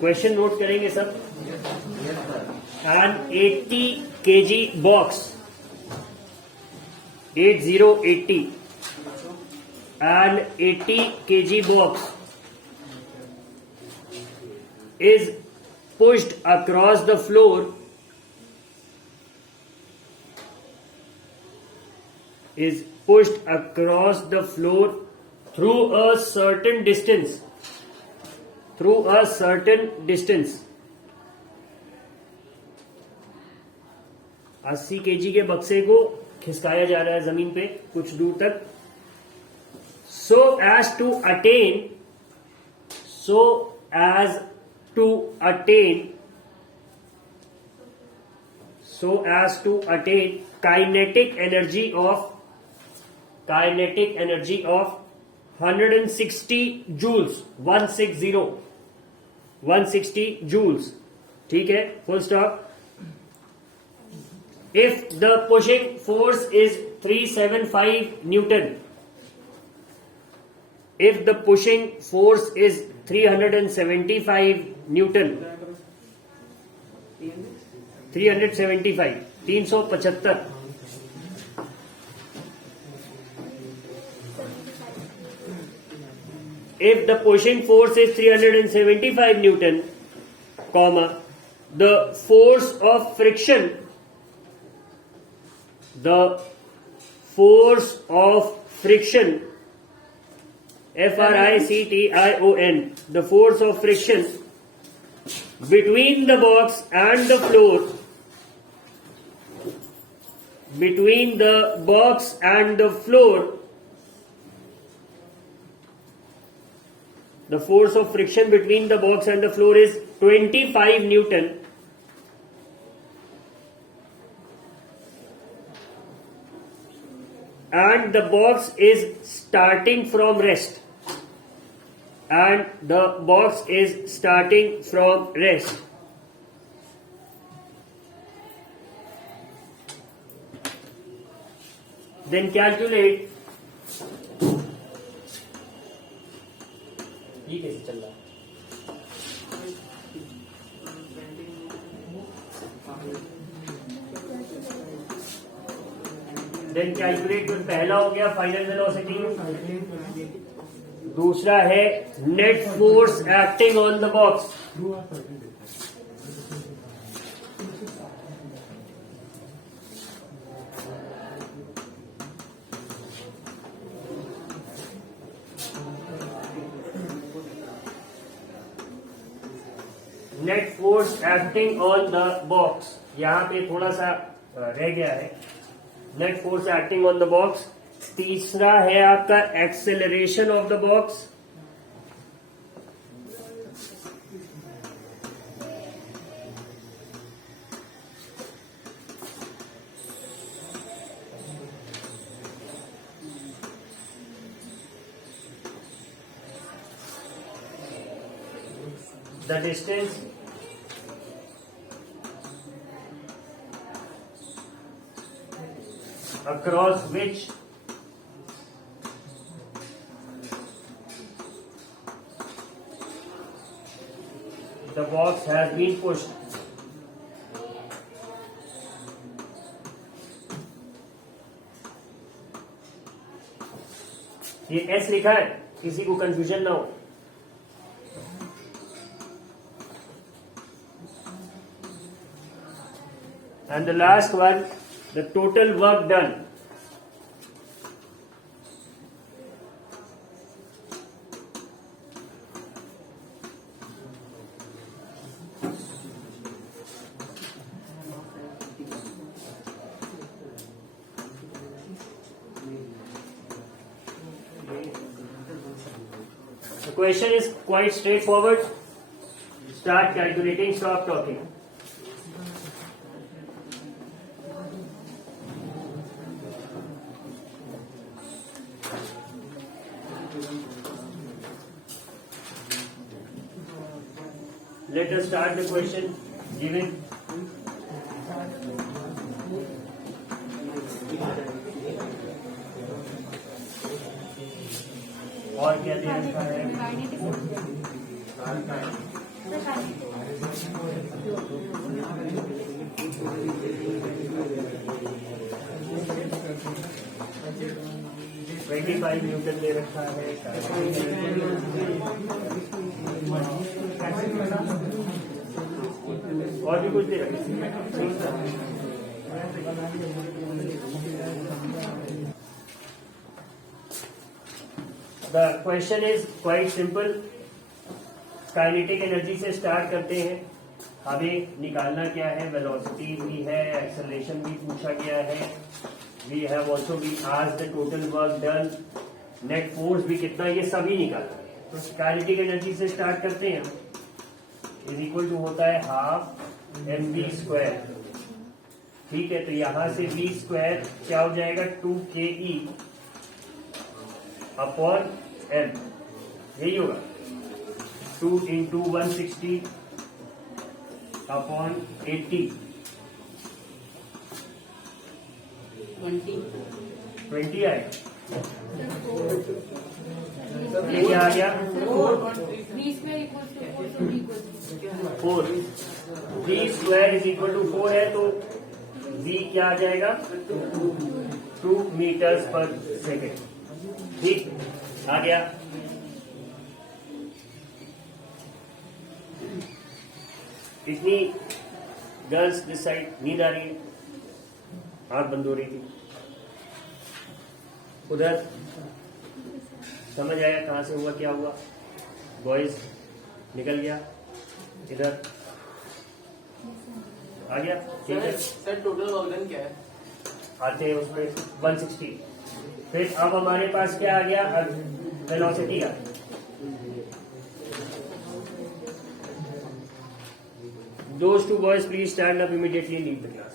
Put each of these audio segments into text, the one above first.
Question note करेंगे सब। An 80 kg box 8080 an 80 kg box is pushed across the floor through a certain distance 80 kg के बक्से को खिसकाया जा रहा है जमीन पे कुछ दूर तक, so as to attain kinetic energy of 160 joules 160 joules। ठीक है, full stop. if the pushing force is 375 newton, if the pushing force is 375 newton 375 if the pushing force is 375 newton, comma, the force of friction friction, the force of friction between the box and the floor, the force of friction between the box and the floor is 25 newton, and the box is starting from rest, then calculate ये कैसे चल रहा है। Then calculate, पहला हो गया final velocity, दूसरा है net force acting on the box. Net force acting on the box, यहां पे थोड़ा सा रह गया है। Net force acting on the box. तीसरा है आपका acceleration of the box. The distance across which the box has been pushed। ये S लिखा है, किसी को कंफ्यूजन ना हो। And the last one, the total work done। The question is quite straightforward. Start calculating, stop talking. Let us start the question given। और क्या दे रखा है? 75 न्यूटन दे रखा है। और भी कुछ दे रखा है। The question is quite simple. Kinetic energy से स्टार्ट करते हैं। हमें निकालना क्या है, वेलोसिटी भी है, एक्सेलरेशन भी पूछा गया है। We have also be asked the total work done, net force भी कितना, ये सभी निकालना है। तो काइनेटिक एनर्जी से स्टार्ट करते हैं। इज इक्वल टू होता है हाफ mv स्क्वायर। ठीक है, तो यहां से v स्क्वायर क्या हो जाएगा 2ke अपॉन m, यही होगा 2 इंटू 160 अपॉन 80, 20 आएगा। ये क्या आ गया 4। v square is equal to 4 है, तो v क्या आ जाएगा 2 मीटर्स पर सेकेंड। ठीक, आ गया। इतनी गर्ल्स दिस साइड नींद आ रही है, आंख बंद हो रही थी। उधर समझ आया कहां से हुआ क्या हुआ, बॉयज निकल गया, इधर आ गया। ठीक है सर, टोटल वर्क डन क्या है? आते हैं उसमें 160। फिर अब हमारे पास क्या आ गया, वेलोसिटी आ गई। Those two boys please stand up immediately and leave the class.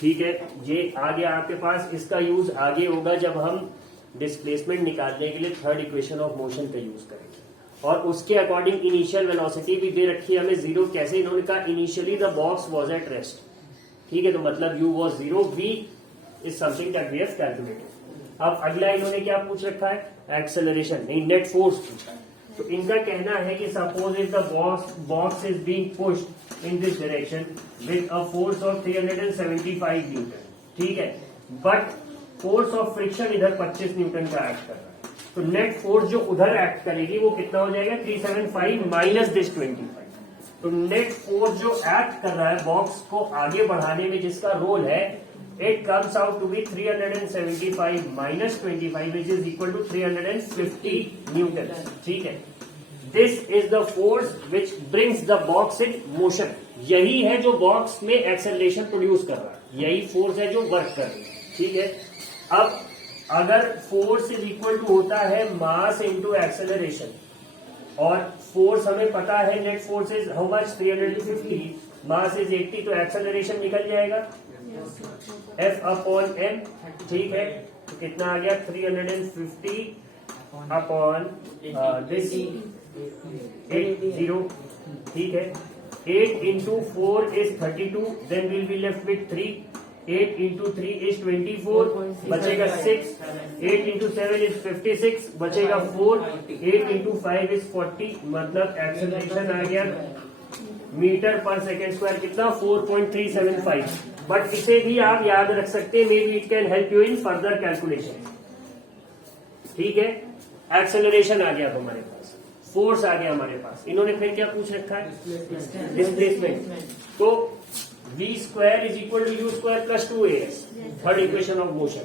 ठीक है, ये आ गया आपके पास। इसका यूज आगे होगा जब हम डिस्प्लेसमेंट निकालने के लिए थर्ड इक्वेशन ऑफ मोशन का यूज करेंगे, और उसके अकॉर्डिंग इनिशियल वेलोसिटी भी दे रखी है हमें 0। कैसे, इन्होंने कहा initially the box was at rest. ठीक है, तो मतलब u was 0, v is something that we have calculated। अब अगला इन्होंने क्या पूछ रखा है, एक्सेलरेशन नहीं, नेट फोर्स पूछा है। तो इनका कहना है कि suppose if the box is being pushed in this direction with a force of 375 Newton. ठीक है, बट फोर्स ऑफ फ्रिक्शन इधर 25 न्यूटन का एक्ट कर रहा है, तो नेट फोर्स जो उधर एक्ट करेगी वो कितना हो जाएगा 375 माइनस दिस 25। तो नेट फोर्स जो एक्ट कर रहा है बॉक्स को आगे बढ़ाने में जिसका रोल है, it comes out to be 375 minus 25 which is equal to 350 newtons। ठीक है, this is the force which brings the box in motion। यही है जो बॉक्स में एक्सेलरेशन प्रोड्यूस कर रहा है, यही फोर्स है जो वर्क कर रही है। ठीक है, अब अगर फोर्स इज इक्वल टू होता है मास इंटू एक्सेलरेशन, और फोर्स हमें पता है net force is how much 350, mass is 80, तो एक्सेलरेशन निकल जाएगा F अपॉन m। ठीक है, तो कितना आ गया 350 अपॉन दिस 80। ठीक है, 8 into 4 is 32, then will be left with 3। 8 into 3 is 24, बचेगा 6। 8 इंटू 7 इज 56, बचेगा 4। 8 इंटू 5 इज 40, मतलब एक्सेलरेशन आ गया मीटर पर सेकेंड स्क्वायर कितना 4.375। बट इसे भी आप याद रख सकते हैं, may be it can help you in further calculation. ठीक है, एक्सेलरेशन आ गया तो हमारे पास, फोर्स आ गया हमारे पास। इन्होंने फिर क्या पूछ रखा है, डिस्प्लेसमेंट। तो v square is equal to u square plus 2as, third equation of motion.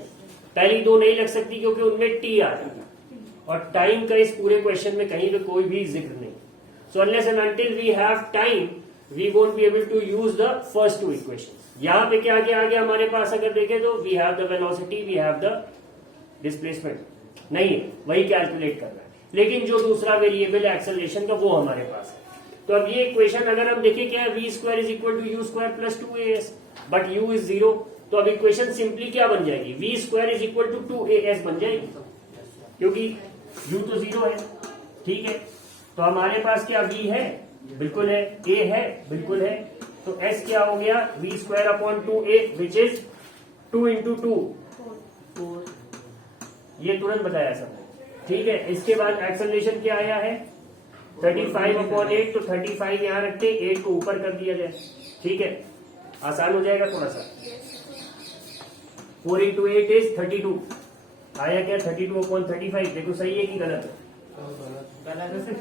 पहली दो नहीं लग सकती क्योंकि उनमें t आ रहा है, और टाइम का इस पूरे क्वेश्चन में कहीं पे कोई भी जिक्र नहीं। So unless and until we have time we won't be able to use the first two equation. यहां पे क्या आ गया हमारे पास, अगर देखें तो we have the velocity, we have the displacement, नहीं है वही कैलकुलेट कर रहा है, लेकिन जो दूसरा वेरिएबल एक्सेलरेशन का वो हमारे पास है। तो अब ये इक्वेशन अगर हम देखें क्या है, v square is equal to u square plus 2as, but u is 0, तो अब इक्वेशन सिंपली क्या बन जाएगी, v square is equal to 2as बन जाएगी, क्योंकि u तो 0 है। ठीक है, तो हमारे पास क्या v है, बिल्कुल है, a है, बिल्कुल है, तो s क्या हो गया v square upon 2a which is 2 into 2, ये तुरंत बताया सबने। ठीक है, इसके बाद एक्सेलरेशन क्या आया है 35 अपॉन 8, तो 35 यहां रखते 8 को ऊपर कर दिया जाए। ठीक है, आसान हो जाएगा थोड़ा सा। 4 into 8 is 32। आया क्या 32/35? देखो सही है कि गलत है? गलत है सर,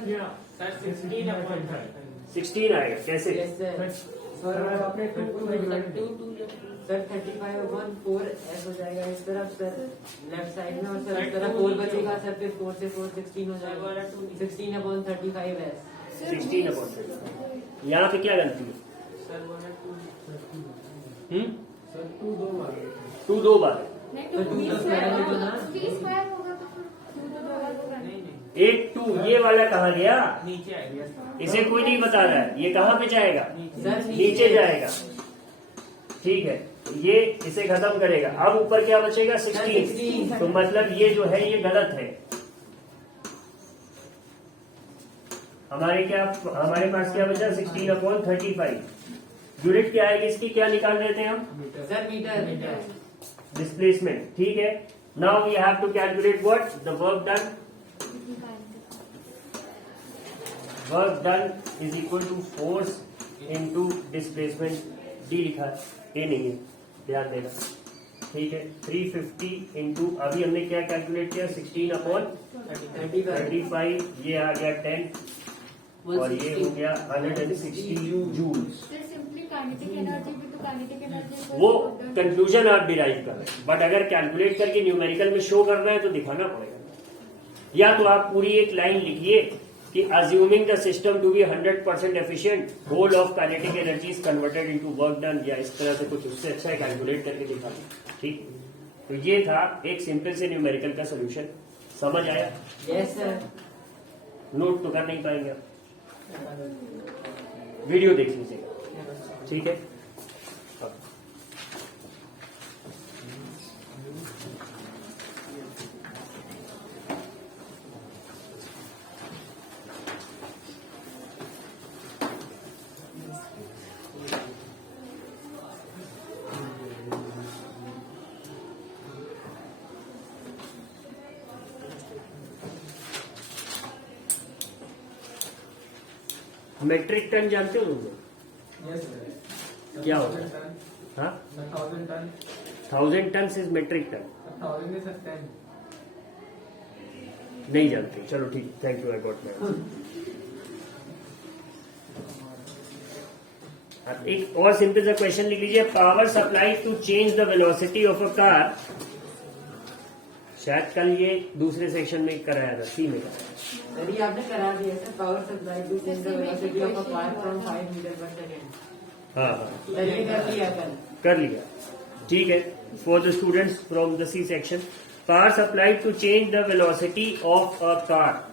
16 आएगा कैसे? आपने सर 35/4 ऐसा हो जाएगा इस तरफ सर लेफ्ट साइड में, और सर इस तरफ 4 बचेगा सर, फिर 4 से 4 16 हो जाएगा, 16/35 है 16/35। यहाँ पे क्या गलती है? सर। सर 2 2 बार 2 2 बार। नहीं तो तो two तो square होगा ना? 3 स्क्वायर होगा तो फिर 2 तो दो बार होगा। नहीं नहीं 8 2 ये वाला कहाँ गया? नीचे आएगा इसे कोई नहीं बता रहा है, ये कहाँ पे जाएगा? सर नीचे जाएगा। ठीक है, ये इसे खत्म करेगा। अब ऊपर क्या बचेगा? 16। तो मतलब ये जो है ये गलत है। हमारे पास क्या बचा? 16/35। यूनिट क्या आएगी इसकी? क्या निकाल देते हैं हम? Sir meter displacement. ठीक है, now we have to calculate what the work done is equal to force into displacement. D लिखा है, ए नहीं है, ध्यान देना। ठीक है, 350 इंटू अभी हमने क्या कैलकुलेट किया? 16/35। ये आ गया 10 और ये हो गया 160 जूल्स। फिर सिंपली काइनेटिक एनर्जी भी तो काइनेटिक एनर्जी वो कंक्लूजन आप डिराइव कर रहे हैं, बट अगर कैलकुलेट करके न्यूमेरिकल में शो करना है तो दिखाना पड़ेगा। या तो आप पूरी एक लाइन लिखिए कि assuming the system to be 100% efficient, whole of kinetic energy is converted into work done, या इस तरह से कुछ। उससे अच्छा है कैलकुलेट करके दिखाना। ठीक, तो ये था एक सिंपल से न्यूमेरिकल का सोल्यूशन। समझ आया? Yes sir. नोट तो कर नहीं पाएंगे आप, वीडियो देख लीजिएगा। ठीक है, मेट्रिक टन जानते हो तुम लोग? Yes sir. क्या होता है? हाँ, 1000 ton 1000 ton is metric ton. 1000 is 10। नहीं जानते, चलो ठीक, thank you, I got my. एक और सिंपल सा क्वेश्चन लिख लीजिए। Power supply to change the velocity of a car. शायद कल ये दूसरे सेक्शन में कराया था, सी में कराया। सर ये आपने करा दिया sir, power supply to change the velocity of a car from 5 metre per second. हाँ हाँ, सर ये कर लिया कल। कर लिया। ठीक है, for the students from the C section, power supply to change the velocity of a car.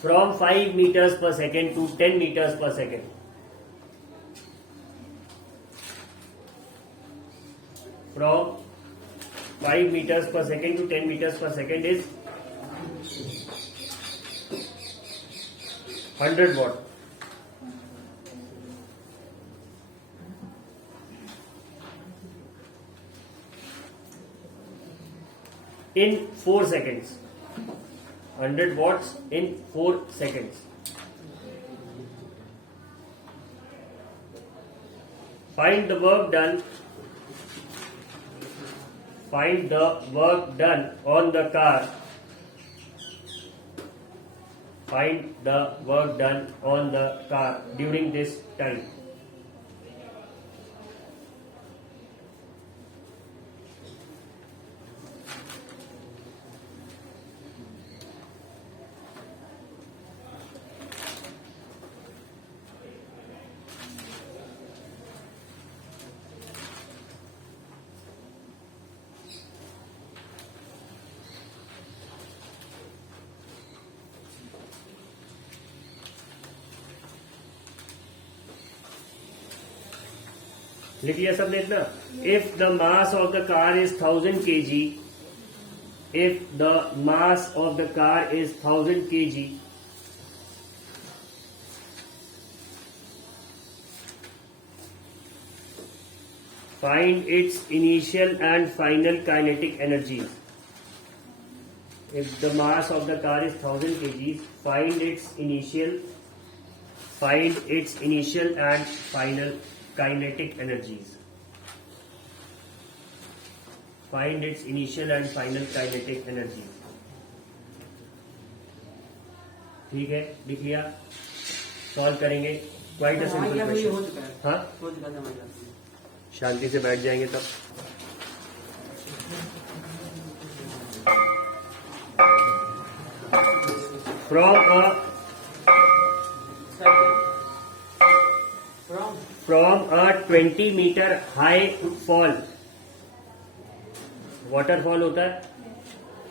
From 5 meters per second to 10 meters per second. From 5 meters per second to 10 meters per second is 100 watt. In 4 seconds. 100 watts in 4 seconds. Find the work done. Find the work done on the car. Find the work done on the car during this time. लिख लिया सबने इतना? If the mass of the car is 1000 kg, if the mass of the car is 1000 kg, find its initial and final kinetic energies. if the mass of the car is 1000 kgs, find its initial and final kinetic energies. Find its initial and final kinetic energies. ठीक है, लिख लिया, solve करेंगे. Quite a simple हो question. चुका है, हाँ, हो चुका समझ आता है. शांति से बैठ जाएंगे तब. From a 20 meter high fall, waterfall होता है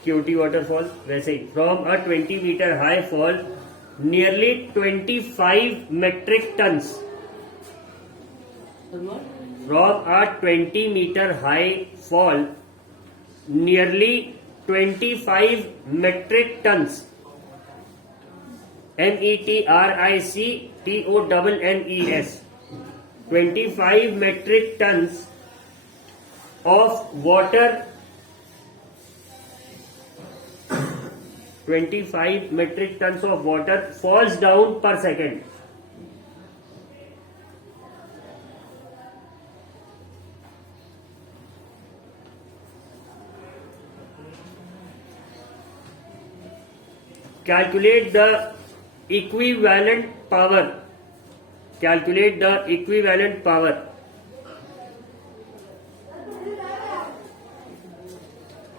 क्यूटी waterfall, वैसे ही from a 20 meter high fall, nearly 25 metric tons. From a 20 meter high fall, nearly 25 metric tons. METRICTONNES. 25 metric tons of water. 25 metric tons of water falls down per second. Calculate the equivalent power. Calculate the equivalent power.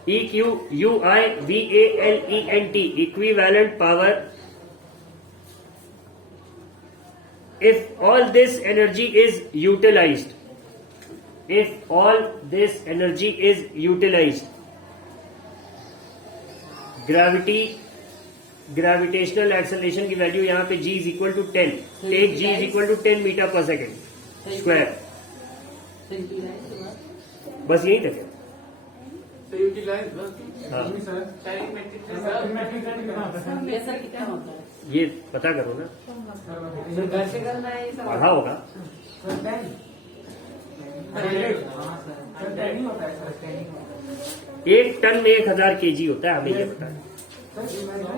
EQUIVALENT. Equivalent power. If all this energy is utilized. If all this energy is utilized. Gravitational acceleration की value यहाँ पे g is equal to 10. Take g is equal to 10 metre per second square. बस यही तक है. हाँ, ये पता करो ना, घर से करना है ये सब. पढ़ा होगा. एक टन में 1000 kg होता है, हमें ये पता है. 100 में 100